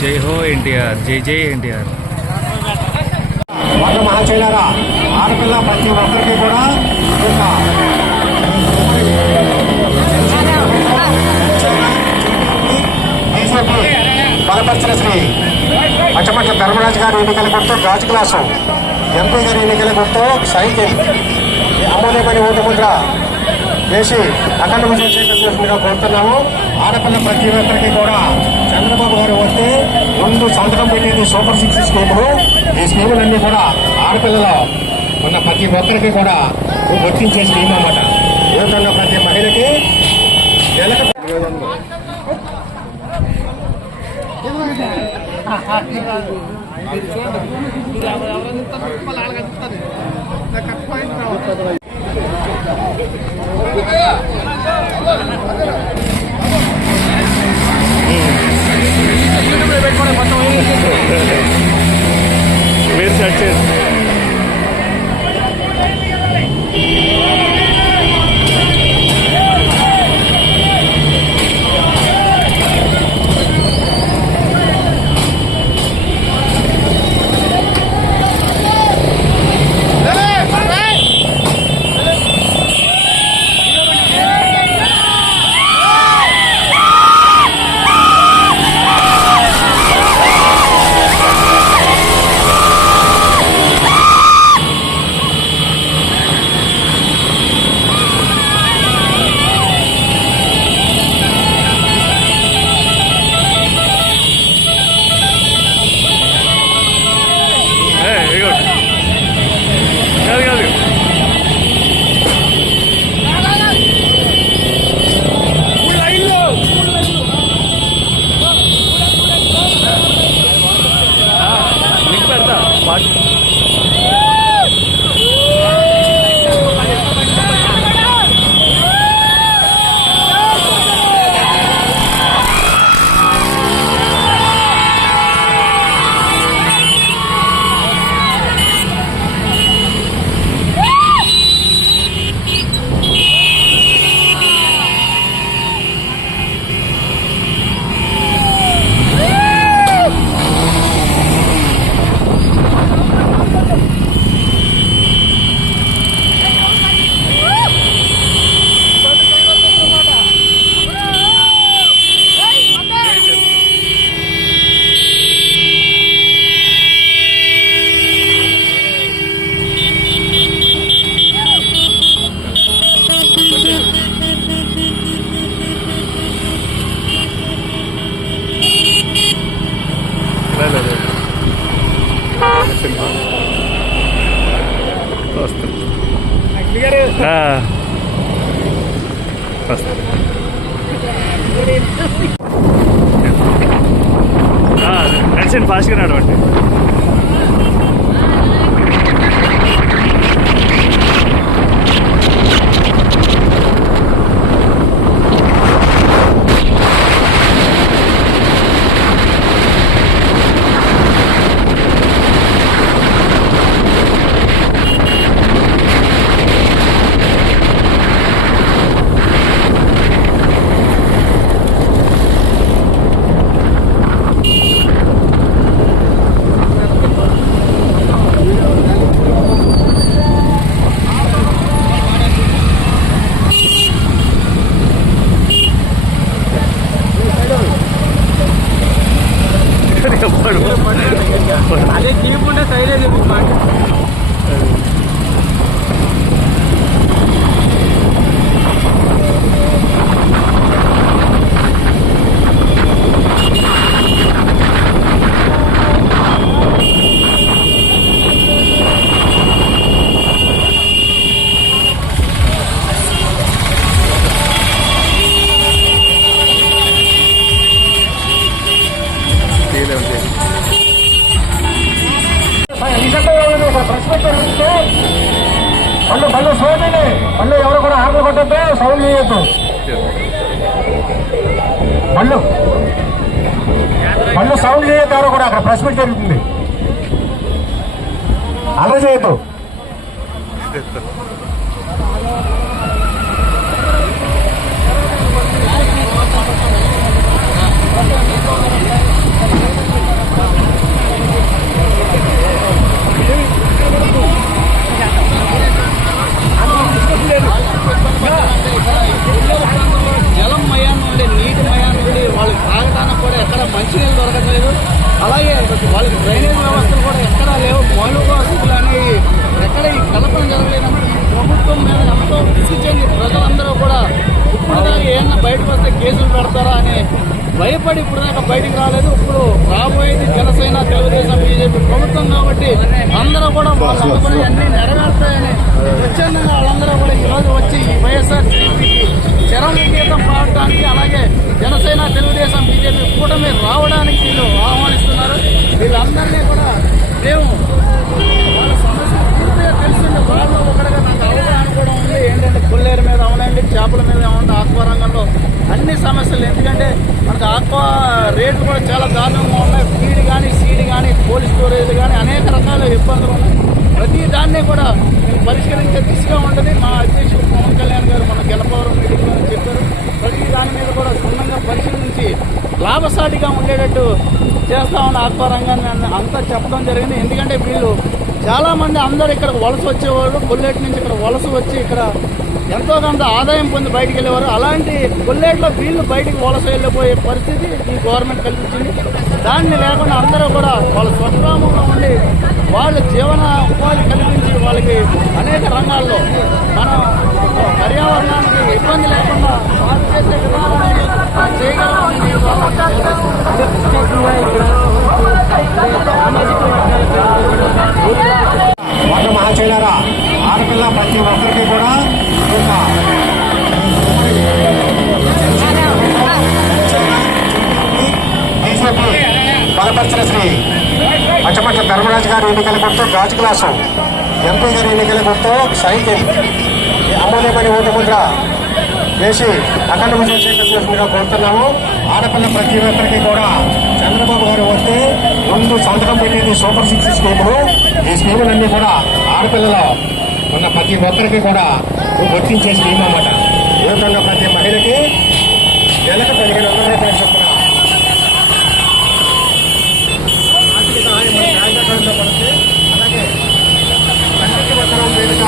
జై హో ఎన్టీఆర్ జై జై ఎన్టీఆర్. వాళ్ళు మహాశైలారా ఆడపిల్ల ప్రతి ఒక్కరికి కూడా ఈ బలపరిచిన శ్రీ పచ్చమట్ల ధర్మరాజు గారి ఎన్నికల గుర్తు గాజు గ్లాసు ఎంపీ గారి ఎన్నికల గుర్తు సైకిల్. ఈ అమూల్యమైన ఓటు ముద్ర వేసి అఖండ విజయం చేకూరుతుందిగా కోరుతున్నాము. ఆడపిల్ల ప్రతి ఒక్కరికి కూడా చంద్రబాబు గారు వస్తే ముందు సంతకం పెట్టేది సూపర్ సిక్స్ స్కీములు ఈ స్కీములన్నీ కూడా ఆడపిల్లలు ఉన్న ప్రతి ఒక్కరికి కూడా వర్తించే స్కీమ్ అన్నమాట. యువతన్న ప్రతి మహిళకి నెలకు మీరు churches. వస్తుంది. వస్తుంది నడిచండి ఫాస్ట్గా నడవండి ఎప్పుడు అదే తీయకుండా మళ్ళీ మళ్ళీ పళ్ళు పళ్ళు సోదండి పళ్ళు ఎవరు కూడా ఆటలు కొట్టద్దు సౌండ్ చేయొద్దు. మళ్ళు మళ్ళీ సౌండ్ చేయొద్దు ఎవరు కూడా అక్కడ ప్రెస్ మీట్ జరుగుతుంది. అలా చేయొద్దు. భయపడి ఇప్పుడు దాకా బయటికి రాలేదు. ఇప్పుడు రాబోయేది జనసేన తెలుగుదేశం బీజేపీ ప్రభుత్వం కాబట్టి అందరూ కూడా వాళ్ళు అన్ని నెరవేరుతాయని స్వచ్ఛందంగా వాళ్ళందరూ కూడా ఈ రోజు వచ్చి ఈ వైఎస్ఆర్ చరణ గీతం పాడటానికి అలాగే జనసేన తెలుగుదేశం బీజేపీ కూటమి రావడానికి వీళ్ళు ఆహ్వానిస్తున్నారు. వీళ్ళందరినీ కూడా మేము వాళ్ళ సమస్య తీరితే తెలిసింది వాళ్ళు ఒకటిగా నాకు అవగాహన కూడా ఉంది. ఏంటంటే కొల్లేరు మీద అవునండి చేపల మీద ప్రతి కూడా పరిష్కరించే దిశగా ఉండని మా అధ్యక్షుడు పవన్ కళ్యాణ్ గారు మన గెలపవరం మీటింగ్లో చెప్పారు. ప్రతి దాని మీద కూడా క్షుణ్ణంగా పరిశీలించి లాభసాటిగా ఉండేటట్టు చేస్తా ఉన్న రంగాన్ని అన్న- అంతా చెప్పడం జరిగింది. ఎందుకంటే వీళ్ళు చాలామంది అందరు ఇక్కడ వలస వచ్చేవాళ్ళు. కొల్లేటి నుంచి ఇక్కడ వలస వచ్చి ఇక్కడ ఎంతో కొంత ఆదాయం పొంది బయటికి వెళ్ళేవారు. అలాంటి కొల్లేట్లో వీళ్ళు బయటికి వలస వెళ్ళిపోయే పరిస్థితి ఈ గవర్నమెంట్ కల్పించింది. దాన్ని లేకుండా అందరూ కూడా వాళ్ళ స్వగ్రామంలో ఉండి వాళ్ళ జీవన ఉపాధి వాళ్ళకి అనేక రంగాల్లో మనం పర్యావరణానికి ఇబ్బంది లేకుండా సాగు చేసే విధానాన్ని చేయగలమని పచ్చమట్ల ధర్మరాజు గారి ఎన్నికల గుర్తు గాజు గ్లాసు ఎంపీ గారి ఎన్నికల గుర్తు సైకిల్. ఈ అమూల్యమైన ఓటు ముద్ర వేసి అఖండ విజయం చేకూర్చుకుంటుగా కోరుతున్నాము. ఆడపిల్ల ప్రతి ఒక్కరికి కూడా చంద్రబాబు గారు వస్తే ముందు సంతకం పెట్టేది సూపర్ సిక్స్ స్కీములు. ఈ స్కీములన్నీ కూడా ఆడపిల్లలో ఉన్న ప్రతి ఒక్కరికి కూడా వర్తించే స్కీమ్ అన్నమాట ఏ విధంగా ప్రతి మహిళకి నెలకు పదిహేను వందల రూపాయలు చొప్పున ఇబ్బందులు పడితే అలాగే కంటికి వసరం వేడుక